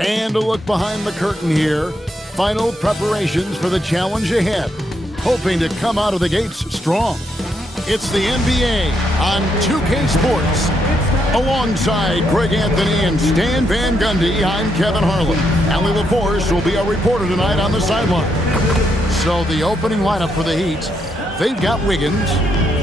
And a look behind the curtain here. Final preparations for the challenge ahead. Hoping to come out of the gates strong. It's the NBA on 2K Sports. Alongside Greg Anthony and Stan Van Gundy, I'm Kevin Harlan. Allie LaForce will be our reporter tonight on the sideline. So the opening lineup for the Heat, they've got Wiggins.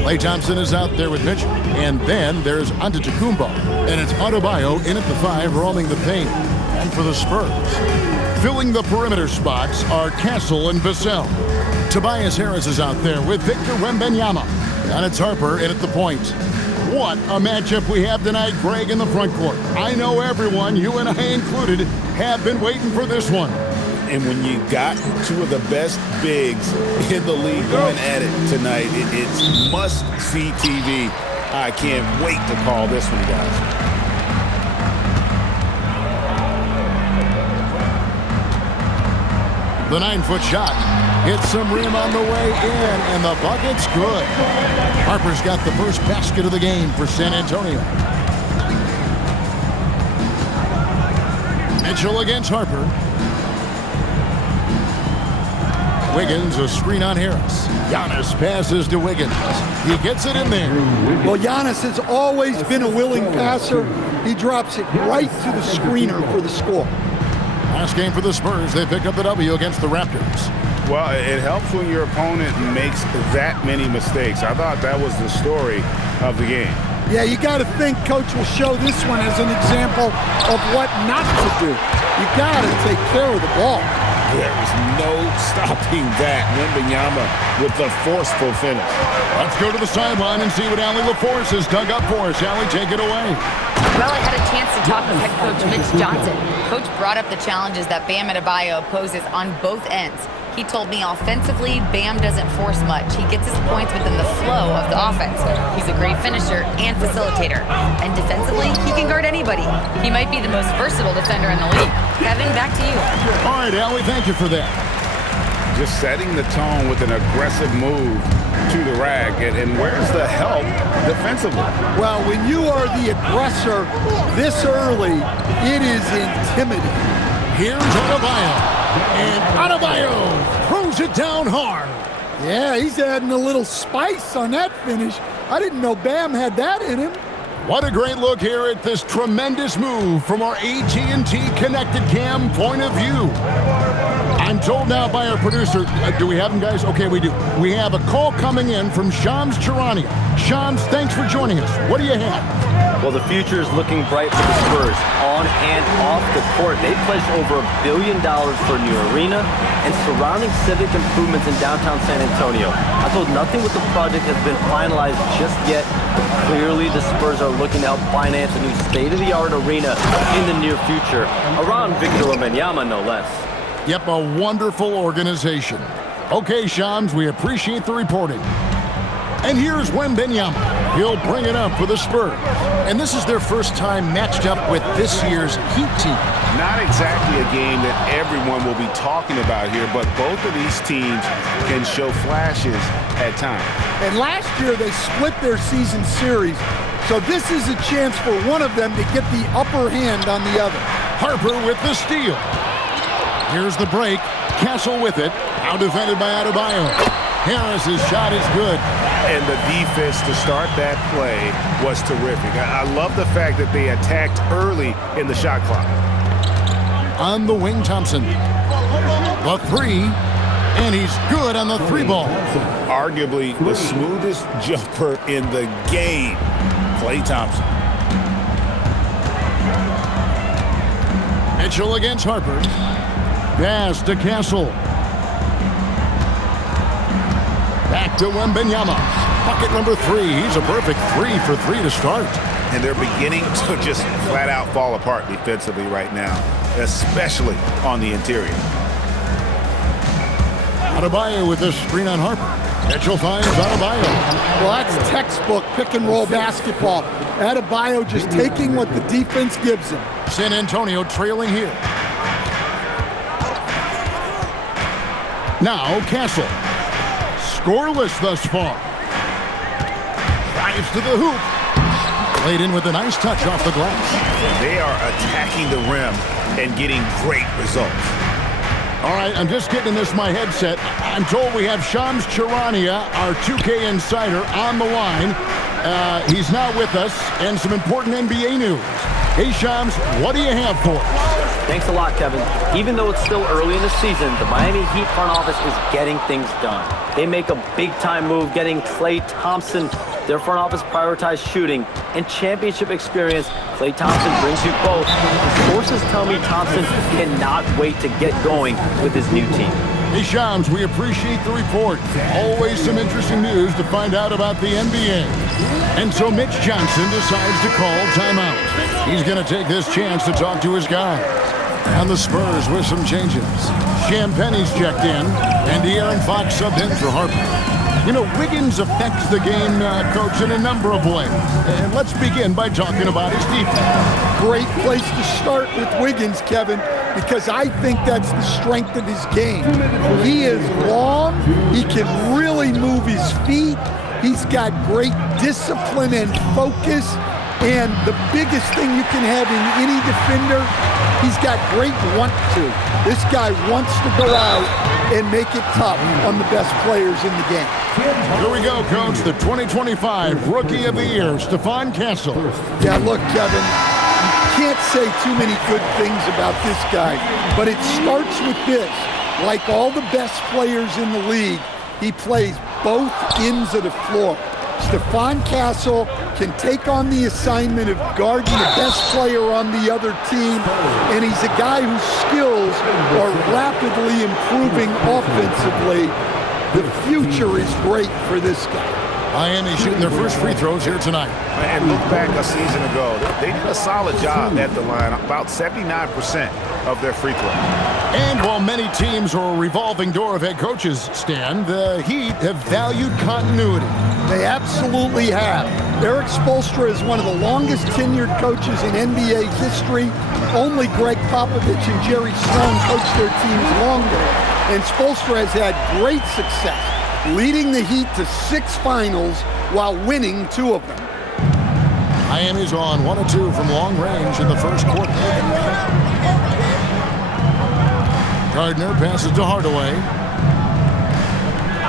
Klay Thompson is out there with Mitchell. And then there's Antetokounmpo. And it's Adebayo in at the 5, roaming the paint. And for the Spurs, filling the perimeter spots are Castle and Vassell. Tobias Harris is out there with Victor Wembanyama. And it's Harper in at the point. What a matchup we have tonight, Greg, in the front court. I know everyone, you and I included, have been waiting for this one. And when you got two of the best bigs in the league going at it tonight, it's must-see TV. I can't wait to call this one, guys. The 9-foot shot hits some rim on the way in, and the bucket's good. Harper's got the first basket of the game for San Antonio. Mitchell against Harper. Wiggins, a screen on Harris. Giannis passes to Wiggins. He gets it in there. Well, Giannis has always been a willing passer. He drops it right to the screener for the score. Last game for the Spurs, they picked up the W against the Raptors. Well, it helps when your opponent makes that many mistakes. I thought that was the story of the game. Yeah, you got to think Coach will show this one as an example of what not to do. You got to take care of the ball. There is no stopping that. Wembanyama with the forceful finish. Let's go to the sideline and see what Allie LaForce has dug up for us. Allie, take it away. Well, I had a chance to talk with head coach Mitch Johnson. Coach brought up the challenges that Bam Adebayo poses on both ends. He told me offensively, Bam doesn't force much. He gets his points within the flow of the offense. He's a great finisher and facilitator. And defensively, he can guard anybody. He might be the most versatile defender in the league. Kevin, back to you. All right, Allie, thank you for that. Just setting the tone with an aggressive move to the rack. And where's the help defensively? Well, when you are the aggressor this early, it is intimidating. Here's Adebayo. And Adebayo throws it down hard. Yeah, he's adding a little spice on that finish. I didn't know Bam had that in him. What a great look here at this tremendous move from our AT&T Connected Cam point of view. I'm told now by our producer, do we have him, guys? Okay, we do. We have a call coming in from Shams Charania. Shams, thanks for joining us. What do you have? Well, the future is looking bright for the Spurs. On and off the court, they pledged over $1 billion for a new arena and surrounding civic improvements in downtown San Antonio. I told nothing with the project has been finalized just yet, but clearly the Spurs are looking to help finance a new state-of-the-art arena in the near future, around Victor Wembanyama, no less. Yep, a wonderful organization. Okay, Shams, we appreciate the reporting. And here's Wembanyama. He'll bring it up for the Spurs. And this is their first time matched up with this year's Heat team. Not exactly a game that everyone will be talking about here, but both of these teams can show flashes at times. And last year they split their season series, so this is a chance for one of them to get the upper hand on the other. Harper with the steal. Here's the break. Castle with it. Now defended by Adebayo. Harris's shot is good. And the defense to start that play was terrific. I love the fact that they attacked early in the shot clock. On the wing, Thompson. The three, and he's good on the three ball. Arguably the smoothest jumper in the game, Klay Thompson. Mitchell against Harper. Pass to Castle. Back to Wembanyama. Bucket number 3. He's a perfect 3 for 3 to start. And they're beginning to just flat out fall apart defensively right now, especially on the interior. Adebayo with this screen on Harper. Mitchell finds Adebayo. Well, that's textbook pick-and-roll basketball. Adebayo just taking what the defense gives him. San Antonio trailing here. Now Castle. Scoreless thus far. Drives to the hoop. Laid in with a nice touch off the glass. They are attacking the rim and getting great results. All right, I'm just getting this in my headset. I'm told we have Shams Charania, our 2K insider, on the line. He's now with us, and some important NBA news. Hey, Shams, what do you have for us? Thanks a lot, Kevin. Even though it's still early in the season, the Miami Heat front office is getting things done. They make a big-time move getting Klay Thompson. Their front office prioritized shooting and championship experience. Klay Thompson brings you both. Sources tell me Thompson cannot wait to get going with his new team. Hey, Shams, we appreciate the report. Always some interesting news to find out about the NBA. And so Mitch Johnson decides to call timeout. He's going to take this chance to talk to his guys. And the Spurs with some changes. Champagne's checked in, and De'Aaron Fox subbed in for Harper. You know, Wiggins affects the game, Coach, in a number of ways. And let's begin by talking about his defense. Great place to start with Wiggins, Kevin, because I think that's the strength of his game. He is long. He can really move his feet. He's got great discipline and focus. And the biggest thing you can have in any defender, he's got great want to. This guy wants to go out and make it tough on the best players in the game. Here we go, Coach. The 2025 Rookie of the Year, Stephon Castle. Yeah, look, Kevin, you can't say too many good things about this guy, but it starts with this. Like all the best players in the league, he plays both ends of the floor. Stephon Castle can take on the assignment of guarding the best player on the other team, and he's a guy whose skills are rapidly improving offensively. The future is great for this guy. Miami shooting their first free throws here tonight. And look back a season ago. They did a solid job at the line, about 79% of their free throws. And while many teams are a revolving door of head coaches, Stan, the Heat have valued continuity. They absolutely have. Eric Spoelstra is one of the longest tenured coaches in NBA history. Only Greg Popovich and Jerry Sloan coached their teams longer. And Spoelstra has had great success, leading the Heat to 6 finals while winning 2 of them. Miami's on 1 of 2 from long range in the first quarter. Gardner passes to Hardaway.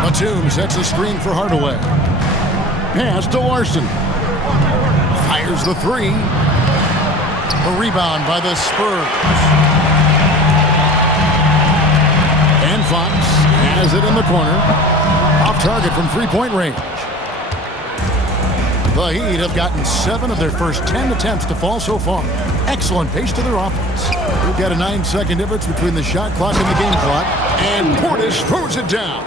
Batum sets a screen for Hardaway. Pass to Larson. Fires the 3. A rebound by the Spurs. And Fox has it in the corner. Off target from three-point range. The Heat have gotten 7 of their first 10 attempts to fall so far. Excellent pace to their offense. We've got a 9-second difference between the shot clock and the game clock. And Portis throws it down.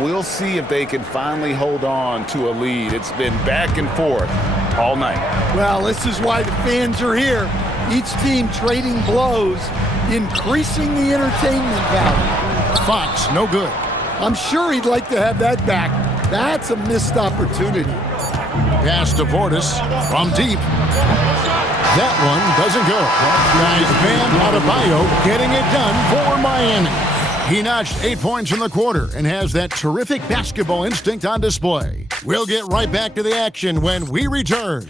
We'll see if they can finally hold on to a lead. It's been back and forth all night. Well, this is why the fans are here. Each team trading blows, increasing the entertainment value. Fox, no good. I'm sure he'd like to have that back. That's a missed opportunity. Pass to Portis from deep. That one doesn't go. Guys, Bam Adebayo getting it done for Miami. He notched 8 points in the quarter and has that terrific basketball instinct on display. We'll get right back to the action when we return.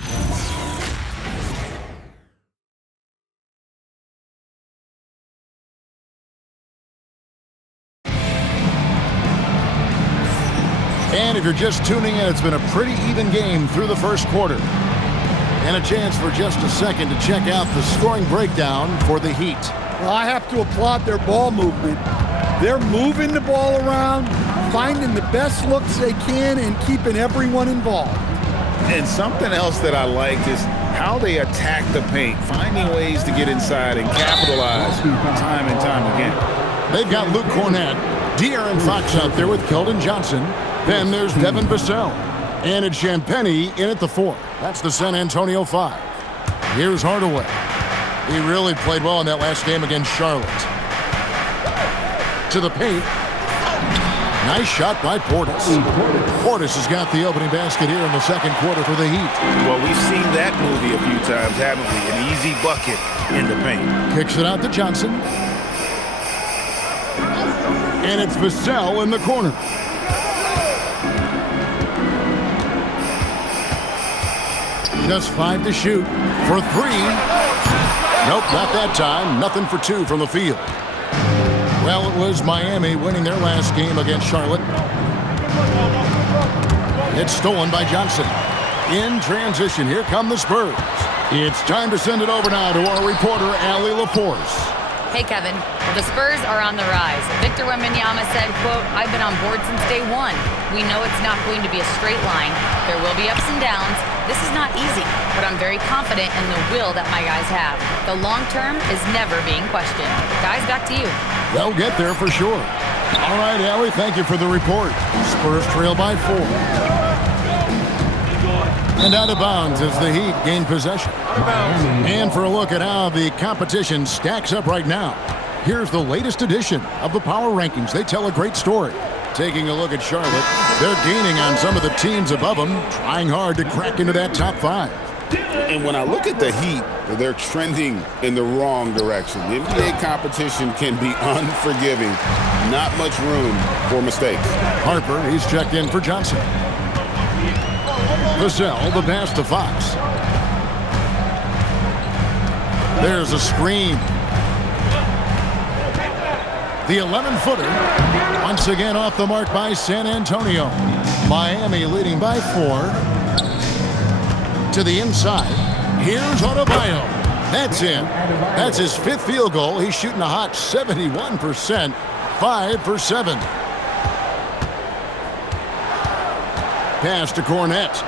And if you're just tuning in, it's been a pretty even game through the first quarter. And a chance for just a second to check out the scoring breakdown for the Heat. Well, I have to applaud their ball movement. They're moving the ball around, finding the best looks they can, and keeping everyone involved. And something else that I liked is how they attack the paint, finding ways to get inside and capitalize time and time again. They've got Luke Cornett, De'Aaron Fox out there with Keldon Johnson. Then there's Devin Vassell. And it's Champagnie in at the 4. That's the San Antonio 5. Here's Hardaway. He really played well in that last game against Charlotte. To the paint. Nice shot by Portis. Portis has got the opening basket here in the second quarter for the Heat. Well, we've seen that movie a few times, haven't we? An easy bucket in the paint. Kicks it out to Johnson. And it's Vassell in the corner. Just 5 to shoot for 3. Nope, not that time. Nothing for 2 from the field. Well, it was Miami winning their last game against Charlotte. It's stolen by Johnson. In transition, here come the Spurs. It's time to send it over now to our reporter, Allie LaForce. Hey, Kevin. Well, the Spurs are on the rise. Victor Wembanyama said, quote, "I've been on board since day one. We know it's not going to be a straight line. There will be ups and downs. This is not easy, but I'm very confident in the will that my guys have. The long term is never being questioned." Guys, back to you. They'll get there for sure. All right, Allie, thank you for the report. Spurs trail by 4. And out of bounds as the Heat gain possession. And for a look at how the competition stacks up right now, here's the latest edition of the Power Rankings. They tell a great story. Taking a look at Charlotte, they're gaining on some of the teams above them, trying hard to crack into that top 5. And when I look at the Heat, they're trending in the wrong direction. The NBA competition can be unforgiving. Not much room for mistakes. Harper, he's checked in for Johnson. Vassell, the pass to Fox. There's a screen. The 11-footer once again off the mark by San Antonio. Miami leading by 4. To the inside. Here's Adebayo. That's in. That's his 5th field goal. He's shooting a hot 71%. 5 for 7. Pass to Cornette.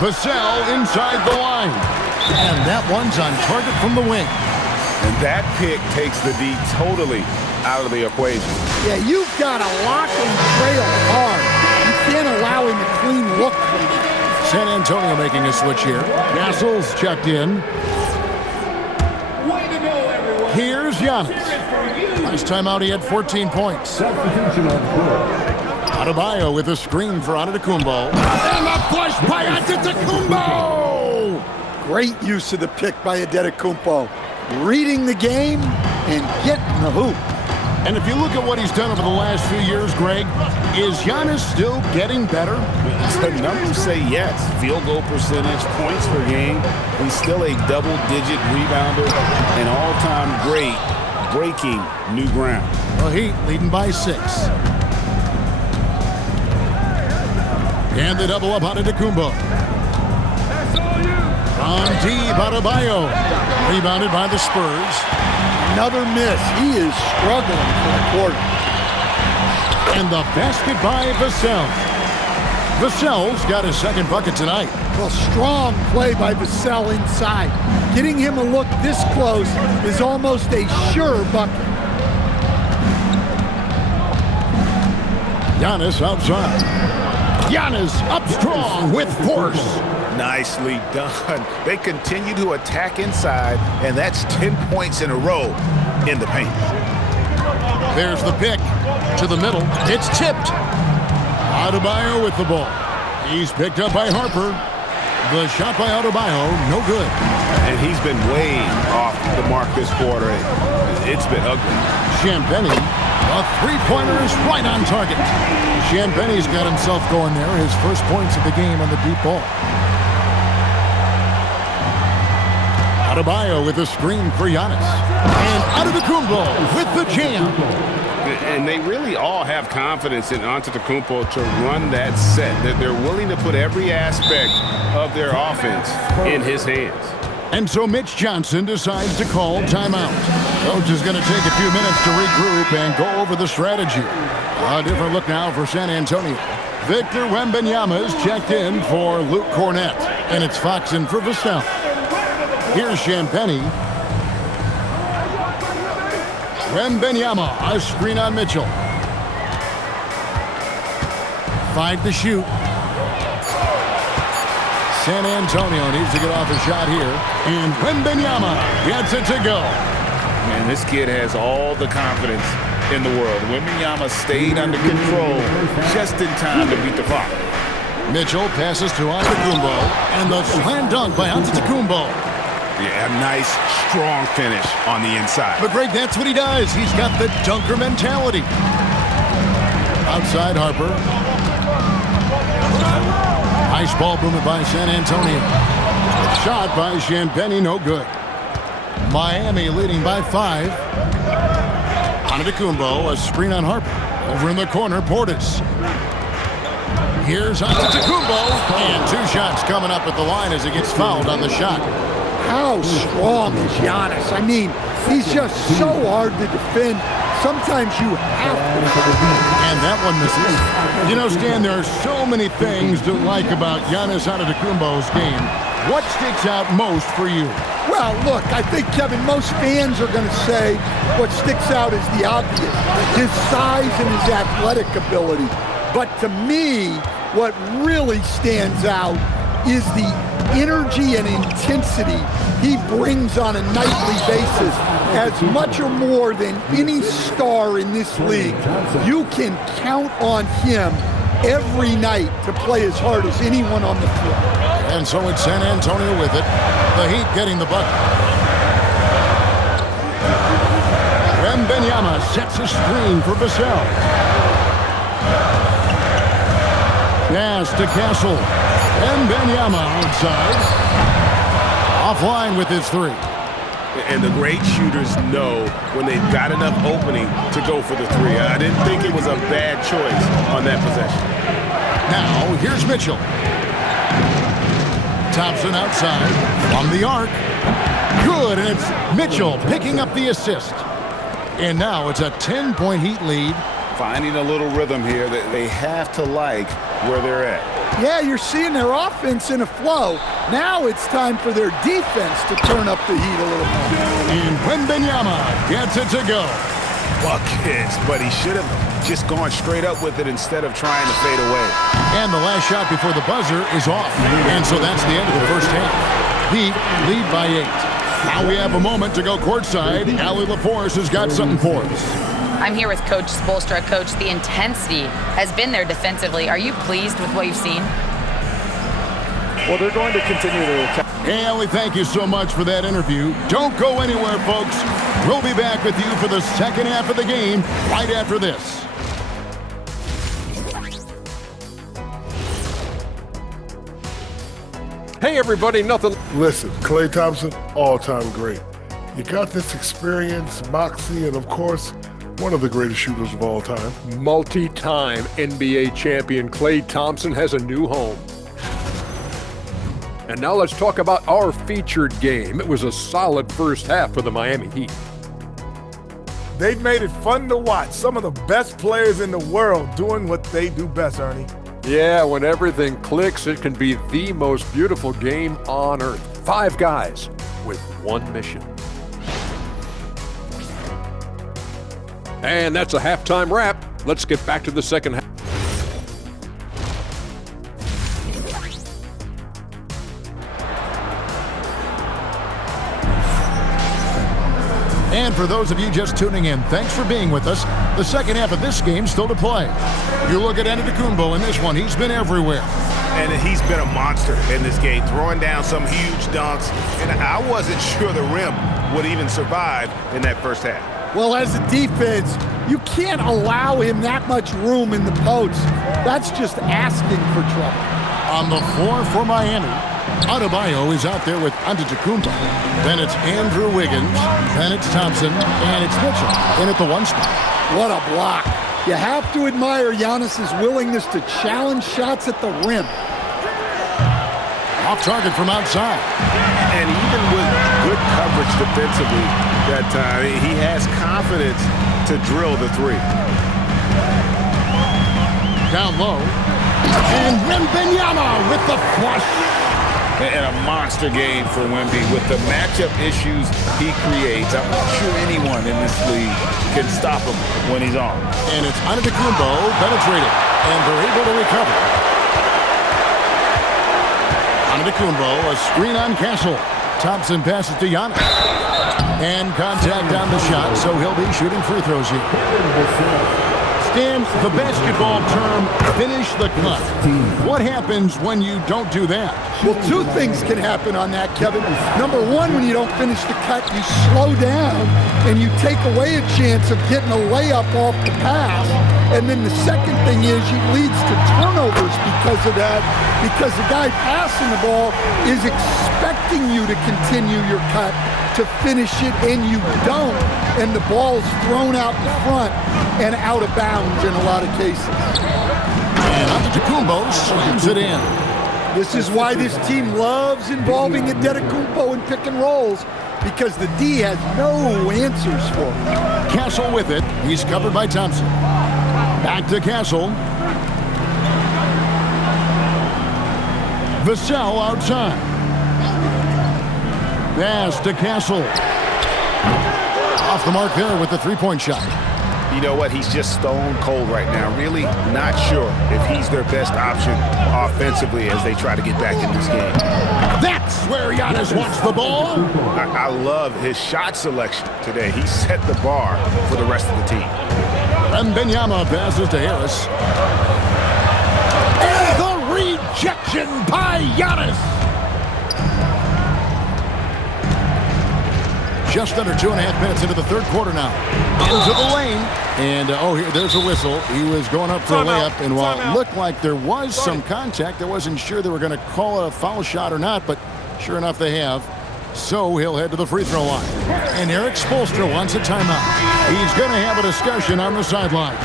Vassell inside the line. And that one's on target from the wing. And that pick takes the D totally out of the equation. Yeah, you've got to lock and trail hard. You can't allow him a clean look. San Antonio making a switch here. Castle's checked in. Here's Giannis. Last time out he had 14 points. Adebayo with a screen for Antetokounmpo. And a flush by Antetokounmpo! Great use of the pick by Antetokounmpo. Reading the game and getting the hoop. And if you look at what he's done over the last few years, Greg, is Giannis still getting better? The numbers say yes. Field goal percentage, points per game. He's still a double-digit rebounder, an all-time great, breaking new ground. The Heat leading by 6. And the double up on Antetokounmpo. On deep, Adebayo. Rebounded by the Spurs. Another miss. He is struggling for the quarter. And the basket by Vassell. Vassell's got his 2nd bucket tonight. Well, strong play by Vassell inside. Getting him a look this close is almost a sure bucket. Giannis outside. Giannis up strong with force. Nicely done. They continue to attack inside, and that's 10 points in a row in the paint. There's the pick to the middle. It's tipped. Adebayo with the ball. He's picked up by Harper. The shot by Adebayo, no good. And he's been way off the mark this quarter. It's been ugly. Champagny, a 3-pointer is right on target. Champagny's got himself going there. His first points of the game on the deep ball. Adebayo with a screen for Giannis. And Antetokounmpo with the jam. And they really all have confidence in Antetokounmpo to run that set. They're willing to put every aspect of their offense in his hands. And so Mitch Johnson decides to call timeout. Coach is going to take a few minutes to regroup and go over the strategy. A different look now for San Antonio. Victor Wembanyama is checked in for Luke Cornette. And it's Fox in for Vassell. Here's Champagny. Wembanyama, a screen on Mitchell. 5 to shoot. San Antonio needs to get off a shot here. And Wembanyama gets it to go. Man, this kid has all the confidence in the world. Wembanyama stayed under control just in time to beat the clock. Mitchell passes to Antetokounmpo. And the slam dunk by Antetokounmpo. Yeah, a nice, strong finish on the inside. But Greg, that's what he does. He's got the dunker mentality. Outside Harper. Nice ball movement by San Antonio. Shot by Champagny, no good. Miami leading by 5. Antetokounmpo, a screen on Harper. Over in the corner, Portis. Here's Antetokounmpo, and 2 shots coming up at the line as he gets fouled on the shot. How strong is Giannis? I mean, he's just so hard to defend. Sometimes you have to. And that one misses. You know, Stan, there are so many things to like about Giannis Antetokounmpo's game. What sticks out most for you? Well, look, I think, Kevin, most fans are going to say what sticks out is the obvious, his size and his athletic ability. But to me, what really stands out is the energy and intensity he brings on a nightly basis, as much or more than any star in this league. You can count on him every night to play as hard as anyone on the floor. And so it's San Antonio with it. The Heat getting the bucket. Wemby sets a screen for Vassell. Pass to Castle. Wemby outside. Offline with his 3. And the great shooters know when they've got enough opening to go for the 3. I didn't think it was a bad choice on that possession. Now, here's Mitchell. Thompson outside from the arc. Good, and it's Mitchell picking up the assist. And now it's a 10-point Heat lead. Finding a little rhythm here that they have to like where they're at. Yeah, you're seeing their offense in a flow. Now it's time for their defense to turn up the heat a little more. And Wemby gets it to go. Buckets, but he should have just gone straight up with it instead of trying to fade away. And the last shot before the buzzer is off. And so that's the end of the first half. Heat lead by 8. Now we have a moment to go courtside. Allie LaForce has got something for us. I'm here with Coach Spoelstra. Coach, the intensity has been there defensively. Are you pleased with what you've seen? Well, they're going to continue to attack. Hey, Allie, thank you so much for that interview. Don't go anywhere, folks. We'll be back with you for the second half of the game right after this. Hey, everybody, nothing. Listen, Klay Thompson, all-time great. You got this experience, moxie, and of course, one of the greatest shooters of all time. Multi-time NBA champion Klay Thompson has a new home. And now let's talk about our featured game. It was a solid first half for the Miami Heat. They've made it fun to watch. Some of the best players in the world doing what they do best, Ernie. Yeah, when everything clicks, it can be the most beautiful game on earth. 5 guys with one mission. And that's a halftime wrap. Let's get back to the second half. And for those of you just tuning in, thanks for being with us. The second half of this game still to play. You look at Antetokounmpo in this one, he's been everywhere. And he's been a monster in this game, throwing down some huge dunks. And I wasn't sure the rim would even survive in that first half. Well, as a defense, you can't allow him that much room in the post. That's just asking for trouble. On the floor for Miami, Adebayo is out there with Antetokounmpo. Then it's Andrew Wiggins. Then it's Thompson. And it's Mitchell in at the 1 spot. What a block. You have to admire Giannis's willingness to challenge shots at the rim. Off target from outside. And even with good coverage defensively that time, he has confidence to drill the 3. Down low. And Wemby with the flush. And a monster game for Wemby with the matchup issues he creates. I'm not sure anyone in this league can stop him when he's on. And it's Antetokounmpo penetrated, and they're able to recover. Antetokounmpo, a screen on Castle. Thompson passes to Giannis. And contact on the shot, so he'll be shooting free throws here. Stan, the basketball term, finish the cut. What happens when you don't do that? Well, 2 things can happen on that, Kevin. Number 1, when you don't finish the cut, you slow down and you take away a chance of getting a layup off the pass. And then the second thing is it leads to turnovers because of that, because the guy passing the ball is expecting you to continue your cut to finish it, and you don't, and the ball is thrown out in front and out of bounds in a lot of cases. And Antetokounmpo slams it in. This is why this team loves involving Antetokounmpo in pick and rolls, because the D has no answers for him. Castle with it. He's covered by Thompson. Back to Castle. Vassell outside. Pass to Castle. Off the mark there with the three-point shot. You know what? He's just stone cold right now. Really not sure if he's their best option offensively as they try to get back in this game. That's where Giannis wants the ball. I love his shot selection today. He set the bar for the rest of the team. Wemby passes to Harris. And the rejection by Giannis. Just under 2.5 minutes into the third quarter now. Into the lane. And, here, there's a whistle. He was going up for a layup. And while it looked like there was some contact, I wasn't sure they were going to call a foul shot or not. But sure enough, they have. So he'll head to the free throw line. And Eric Spoelstra wants a timeout. He's going to have a discussion on the sideline.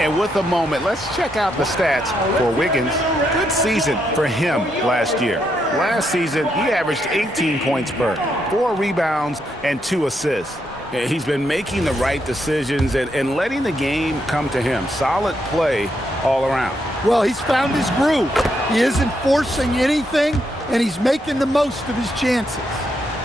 And with a moment, let's check out the stats for Wiggins. Good season for him last year. Last season, he averaged 18 points per, 4 rebounds, and 2 assists. He's been making the right decisions and letting the game come to him. Solid play all around. Well, he's found his groove. He isn't forcing anything, and he's making the most of his chances.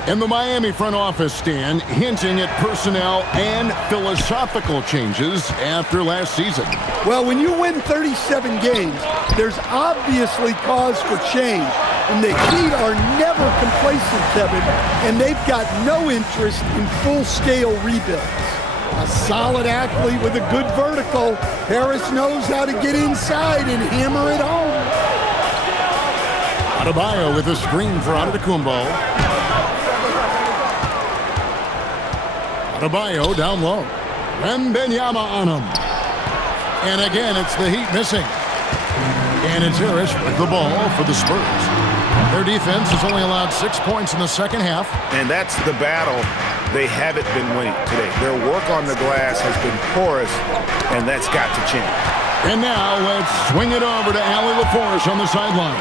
And the Miami front office, Stan, hinting at personnel and philosophical changes after last season. Well, when you win 37 games, there's obviously cause for change. And the Heat are never complacent, Kevin, and they've got no interest in full-scale rebuilds. A solid athlete with a good vertical, Harris knows how to get inside and hammer it home. Adebayo with a screen for Antetokounmpo. Adebayo down low. Wemby on him. And again, it's the Heat missing. And it's Harris with the ball for the Spurs. Their defense has only allowed 6 points in the second half. And that's the battle they haven't been winning today. Their work on the glass has been porous, and that's got to change. And now let's swing it over to Allie LaForce on the sideline.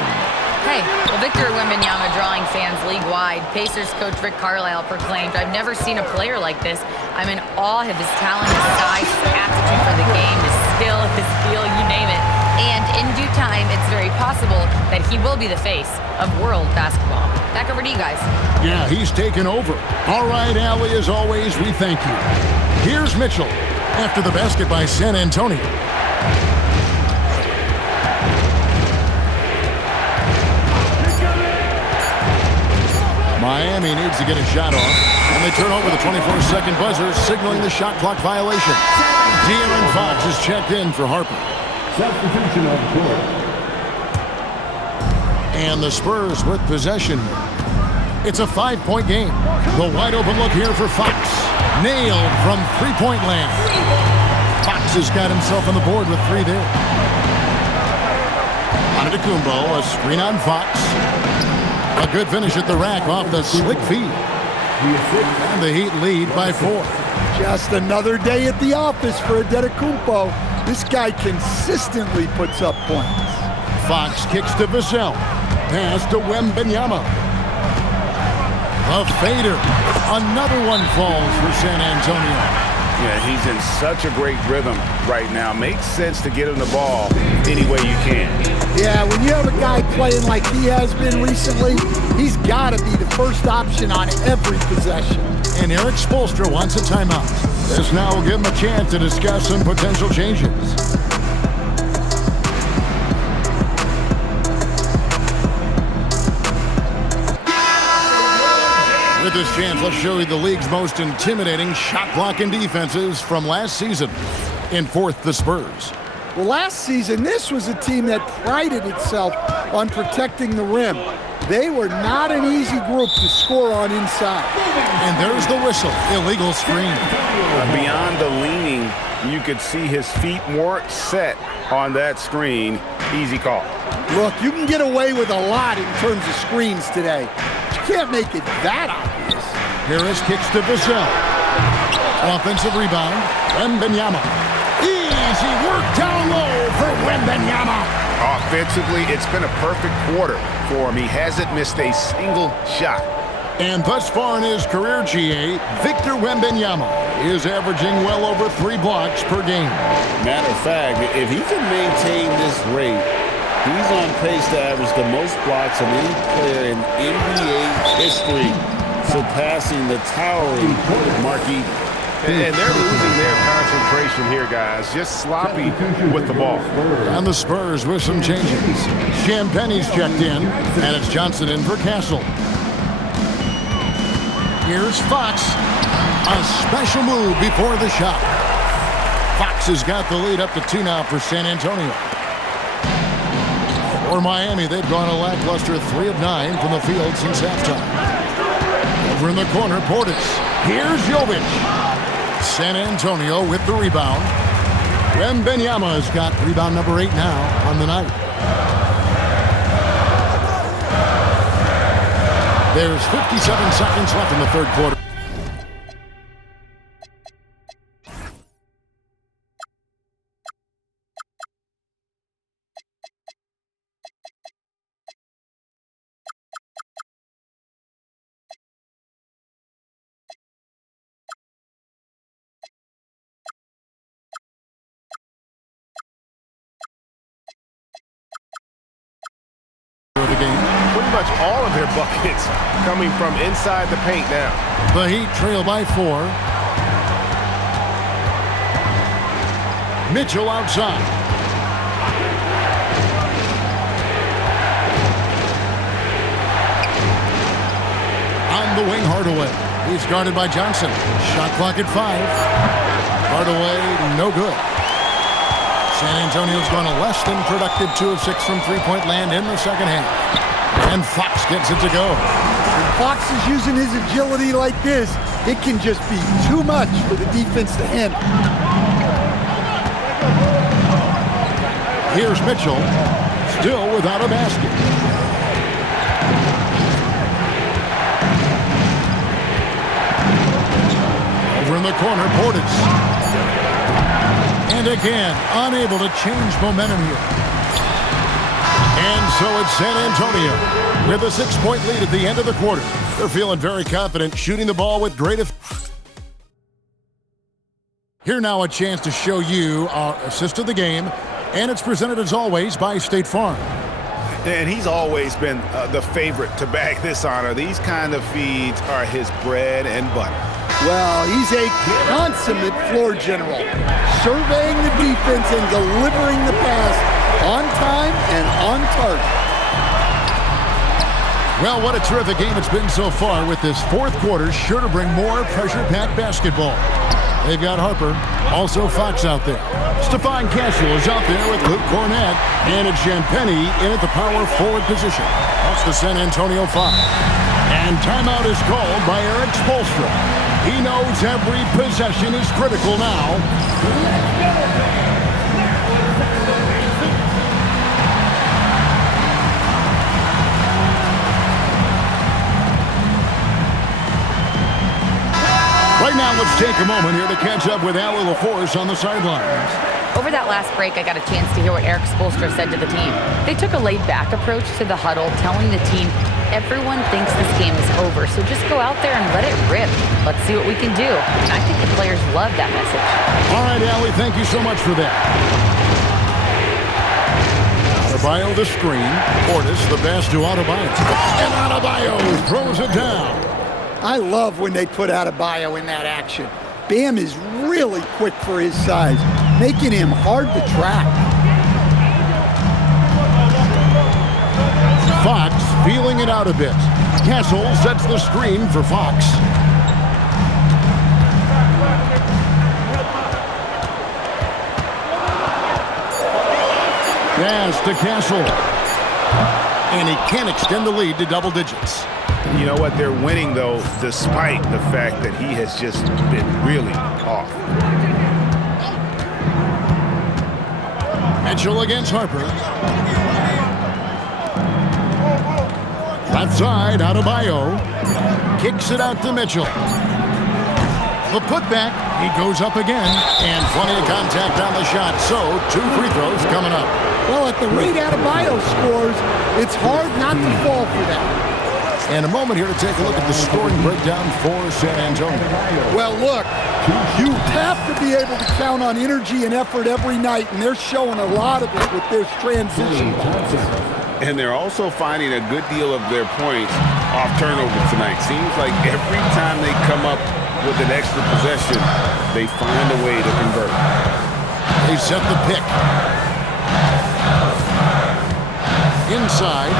Hey, well, Victor Wembanyama drawing fans league-wide. Pacers coach Rick Carlisle proclaimed, "I've never seen a player like this. I'm in awe of his talent, his size, his aptitude for the game, his skill, his feel, you name it." And in due time, it's very possible that he will be the face of world basketball. Back over to you guys. Yeah, he's taken over. All right, Allie, as always, we thank you. Here's Mitchell after the basket by San Antonio. Miami needs to get a shot off, and they turn over the 24-second buzzer, signaling the shot clock violation. De'Aaron Fox is checked in for Harper. Substitution on the court. And the Spurs with possession. It's a 5-point game. The wide open look here for Fox. Nailed from three-point land. Fox has got himself on the board with 3 there. Antetokounmpo, a screen on Fox. A good finish at the rack off the slick feed. And the Heat lead by 4. Just another day at the office for Antetokounmpo. This guy consistently puts up points. Fox kicks to Vassell. Pass to Wembanyama. A fader. Another one falls for San Antonio. Yeah, he's in such a great rhythm right now. Makes sense to get him the ball any way you can. Yeah, when you have a guy playing like he has been recently, he's got to be the first option on every possession. And Eric Spoelstra wants a timeout. This now will give him a chance to discuss some potential changes. With this chance, let's show you the league's most intimidating shot-blocking defenses from last season. In 4th, the Spurs. Well, last season, this was a team that prided itself on protecting the rim. They were not an easy group to score on inside. And there's the whistle. Illegal screen. Beyond the leaning, you could see his feet weren't set on that screen. Easy call. Look, you can get away with a lot in terms of screens today. You can't make it that obvious. Harris kicks to Vassell. Offensive rebound. Wembenyama. Easy work down low for Wembenyama. Offensively, it's been a perfect quarter for him. He hasn't missed a single shot. And thus far in his career, GA, Victor Wembanyama is averaging well over 3 blocks per game. Matter of fact, if he can maintain this rate, he's on pace to average the most blocks of any player in NBA history, surpassing the towering Marquis. And they're losing their concentration here, guys. Just sloppy with the ball. And the Spurs with some changes. Champagne's checked in, and it's Johnson in for Castle. Here's Fox. A special move before the shot. Fox has got the lead up to 2 now for San Antonio. For Miami, they've gone a lackluster 3 of 9 from the field since halftime. Over in the corner, Portis. Here's Jovic. San Antonio with the rebound. Wembenyama has got rebound number 8 now on the night. There's 57 seconds left in the third quarter. The game. Pretty much all of their buckets coming from inside the paint now. The Heat trail by 4. Mitchell outside. On the wing, Hardaway. He's guarded by Johnson. Shot clock at 5. Hardaway, no good. San Antonio's gone a less than productive 2 of 6 from three-point land in the second half. And Fox gets it to go. When Fox is using his agility like this, it can just be too much for the defense to handle. Here's Mitchell, still without a basket. Over in the corner, Portis. And again, unable to change momentum here. And so it's San Antonio with a 6-point lead at the end of the quarter. They're feeling very confident, shooting the ball with great effect. Here now a chance to show you our assist of the game, and it's presented as always by State Farm. And he's always been the favorite to bag this honor. These kind of feeds are his bread and butter. Well, he's a consummate floor general, surveying the defense and delivering the pass on time and on target. Well, what a terrific game it's been so far, with this fourth quarter sure to bring more pressure-packed basketball. They've got Harper, also Fox out there. Stephon Castle is out there with Luke Cornett, and it's Champagnie in at the power forward position. That's the San Antonio 5. And timeout is called by Eric Spoelstra. He knows every possession is critical now. Right now, let's take a moment here to catch up with Allie LaForce on the sidelines. Over that last break, I got a chance to hear what Eric Spoelstra said to the team. They took a laid-back approach to the huddle, telling the team, everyone thinks this game is over, so just go out there and let it rip. Let's see what we can do. And I think the players love that message. All right, Allie, thank you so much for that. Adebayo the screen. Portis the pass to Adebayo. And Adebayo throws it down. I love when they put Adebayo in that action. Bam is really quick for his size, making him hard to track. Fox feeling it out a bit. Castle sets the screen for Fox. Pass to Castle. and he can't extend the lead to double digits. You know what? They're winning, though, despite the fact that he has just been really off. Mitchell against Harper. Left side, Adebayo. Kicks it out to Mitchell. The putback, he goes up again, and plenty of contact on the shot, so 2 free throws coming up. Well, at the rate Adebayo scores, it's hard not to fall for that. And a moment here to take a look at the scoring breakdown for San Antonio. Well, look, you have to be able to count on energy and effort every night, and they're showing a lot of it with this transition. And they're also finding a good deal of their points off turnover tonight. Seems like every time they come up with an extra possession, they find a way to convert. They set the pick. Inside.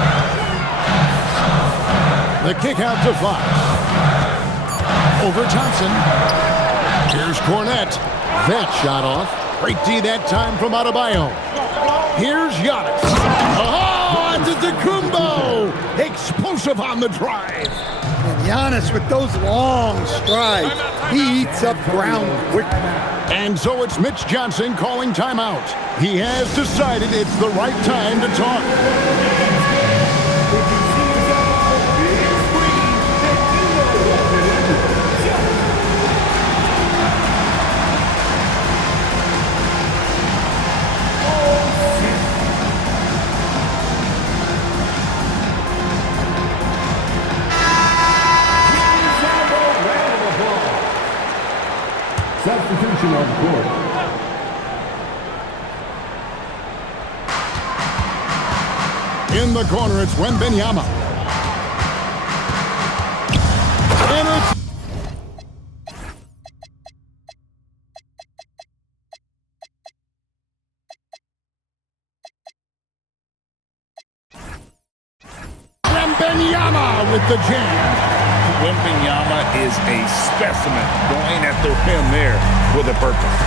The kick out to Fox. Over Thompson. Here's Cornette. That shot off. Great D that time from Adebayo. Here's Giannis. Oh, it's Antetokounmpo. Explosive on the drive. And Giannis with those long strides, he eats up ground quickly. And so it's Mitch Johnson calling timeout. He has decided it's the right time to talk. Substitution on the court. In the corner, it's Wemby. And it's Wemby with the jam. Wemby is a specimen, going at the rim there with a purpose.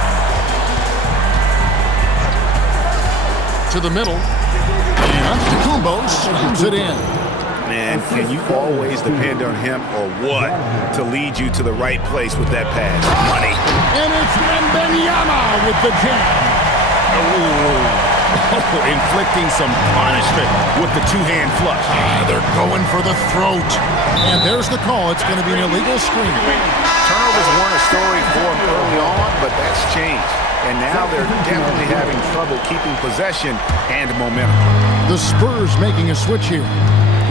To the middle. And Antetokounmpo slams it in. Man, can you always depend on him or what to lead you to the right place with that pass? Money. And it's Wemby with the jam. Inflicting some punishment with the two-hand flush. They're going for the throat. And there's the call. It's going to be an illegal screen. Turnovers weren't a story for them early on, but that's changed. And now they're definitely having trouble keeping possession and momentum. The Spurs making a switch here.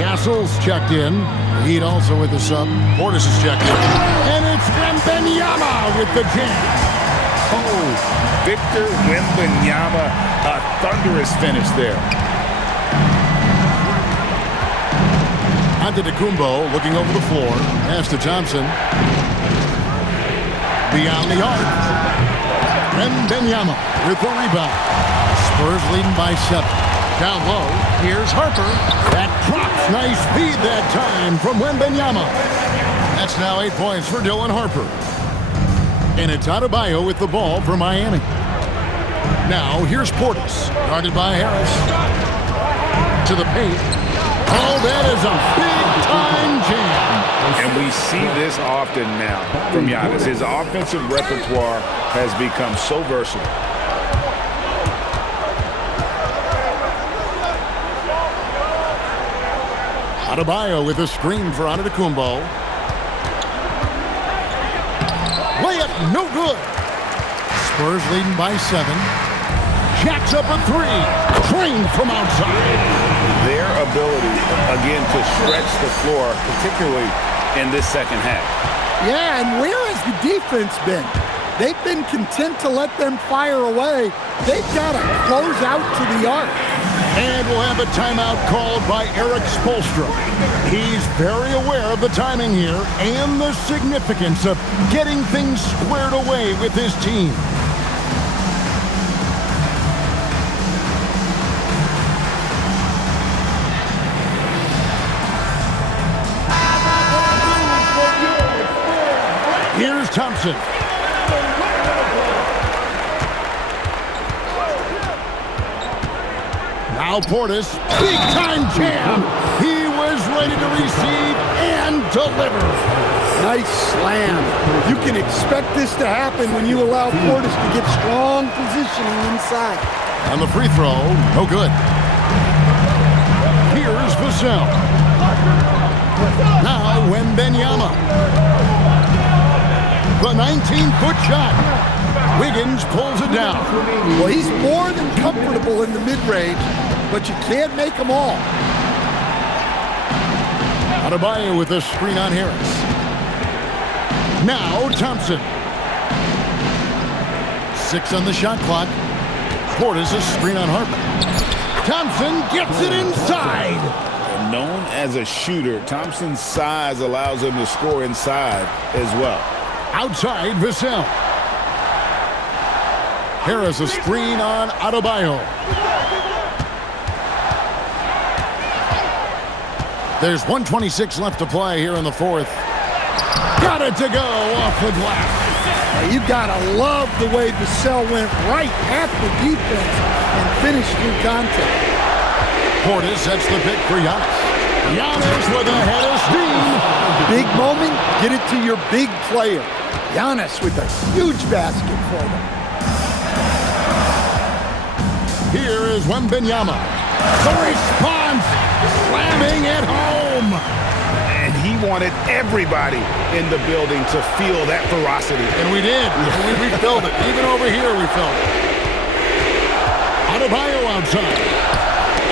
Castle's checked in. Heat also with the sub. Portis is checked in. And it's Wemby with the jam. Oh, Victor Wembanyama, a thunderous finish there. Antetokounmpo looking over the floor. Pass to Thompson. Beyond the arc. Wembanyama with the rebound. Spurs leading by 7. Down low, here's Harper. That drops. Nice feed that time from Wembanyama. That's now 8 points for Dylan Harper. And it's Adebayo with the ball for Miami. Now, here's Portis, guarded by Harris. To the paint. Oh, that is a big-time jam. And we see this often now from Giannis. His offensive repertoire has become so versatile. Adebayo with a screen for Antetokounmpo. Layup, no good. Spurs leading by 7. Jacks up a 3. Trained from outside. Their ability, again, to stretch the floor, particularly in this second half. Yeah, and where has the defense been? They've been content to let them fire away. They've got to close out to the arc. And we'll have a timeout called by Eric Spoelstra. He's very aware of the timing here and the significance of getting things squared away with his team. Here's Thompson. Now Now Portis, big-time jam. He was ready to receive and deliver. Nice slam. You can expect this to happen when you allow Portis to get strong positioning inside. And the free throw, no good. Here's Vassell. Now Wembenyama. The 19-foot shot. Wiggins pulls it down. Well, he's more than comfortable in the mid-range, but you can't make them all. Adebayo with the screen on Harris. Now Thompson. 6 on the shot clock. Portis a screen on Harper. Thompson gets it inside. Known as a shooter, Thompson's size allows him to score inside as well. Outside Vassell. Harris a screen on Adebayo. There's 1:26 left to play here in the fourth. Got it to go off the glass. Now, you gotta love the way Vassell went right at the defense and finished through contact. Portis sets the pick for Giannis. Giannis with a head of steam. Big moment, get it to your big player. Giannis with a huge basket for them. Here is Wembenyama. The response, slamming it home. And he wanted everybody in the building to feel that ferocity. And we did. We felt it. Even over here, we felt it. Adebayo outside.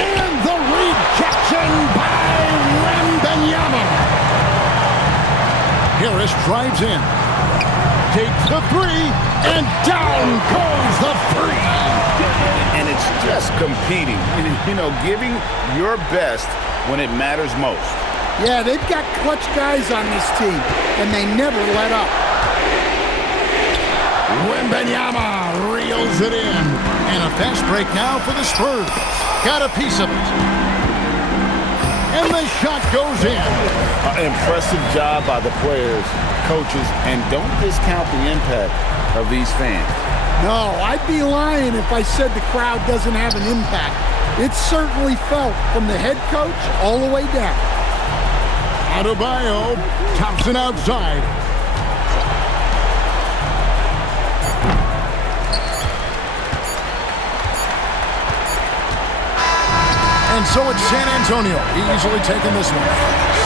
And the rejection by Wembenyama. Harris drives in. Takes the three, and down goes the three. And it's just competing, you know, giving your best when it matters most. Yeah, they've got clutch guys on this team, and they never let up. Wembenyama reels it in. And a fast break now for the Spurs. Got a piece of it. And the shot goes in. Impressive job by the players, coaches, and don't discount the impact of these fans. No, I'd be lying if I said the crowd doesn't have an impact. It's certainly felt from the head coach all the way down. Adebayo, Thompson outside. And so it's San Antonio, easily taking this one.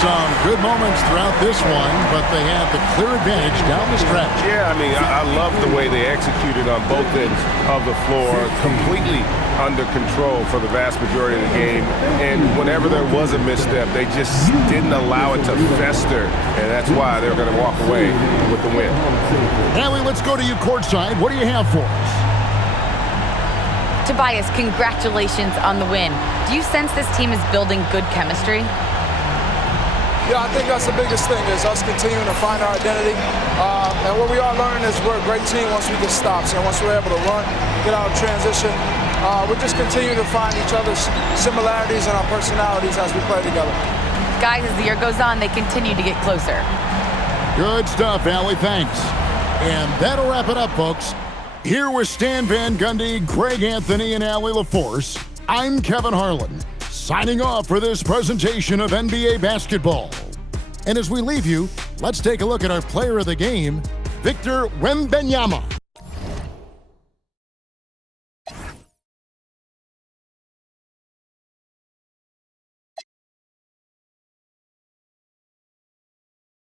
Some good moments throughout this one, but they have the clear advantage down the stretch. Yeah, I mean, I love the way they executed on both ends of the floor, completely under control for the vast majority of the game. And whenever there was a misstep, they just didn't allow it to fester, and that's why they're going to walk away with the win. Allie, let's go to you courtside. What do you have for us? Tobias, congratulations on the win. Do you sense this team is building good chemistry? Yeah, I think that's the biggest thing is us continuing to find our identity. And what we are learning is we're a great team once we get stops. And once we're able to run, get out of transition, we're just continuing to find each other's similarities and our personalities as we play together. Guys, as the year goes on, they continue to get closer. Good stuff, Allie. Thanks. And that'll wrap it up, folks. Here with Stan Van Gundy, Greg Anthony, and Allie LaForce, I'm Kevin Harlan, signing off for this presentation of NBA basketball. And as we leave you, let's take a look at our player of the game, Victor Wembanyama.